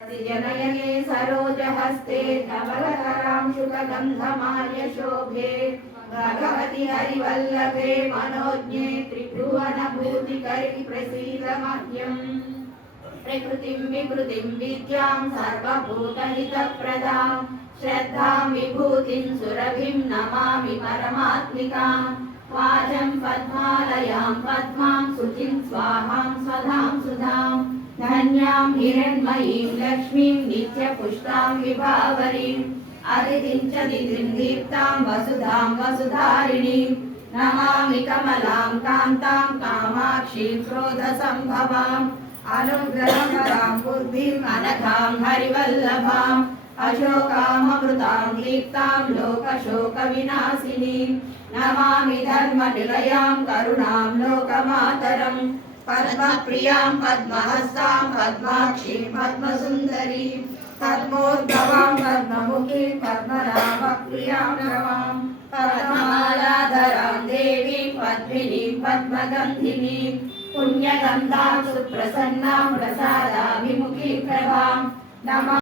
जनयने सरोजहस्ते धवलकरां शुकगन्धमाल्य शोभे भगवति हरिवल्लभे मनोज्ञे त्रिभुवनभूतिकरि प्रसीद मह्यम्। प्रकृतिं विकृतिं विद्यां सर्वभूतहितप्रदां श्रद्धां विभूतिं सुरभिं नमामि परमात्मिकां। वाचं पद्मालयां पद्मां सुचिं स्वाहां स्वधां सुधां धन्यां हिरण्मयीं लक्ष्मीं नित्यपुष्टां विभावरीम् अदितिं च दितिं दीप्तां वसुधां वसुधारिणीं नमामि कमलां कान्तां कामाक्षीं क्रोधसम्भवाम् अनुग्रहकरां बुद्धिम् अनघां हरिवल्लभाम् अशोकामृतां दीप्तां लोकशोकविनाशिनीं नमामि धर्मनिलयां करुणां लोकमातरम् पद्मप्रियां पद्महस्तां पद्माक्षीं पद्मसुन्दरीं पद्मोद्भवां पद्ममुखीं पद्मनाभप्रियां रमां पद्ममालाधरां देवीं पद्मिनीं पद्मगन्धिनीं पुण्यगन्धां सुप्रसन्नां प्रसादाभिमुखीं प्रभां नमः।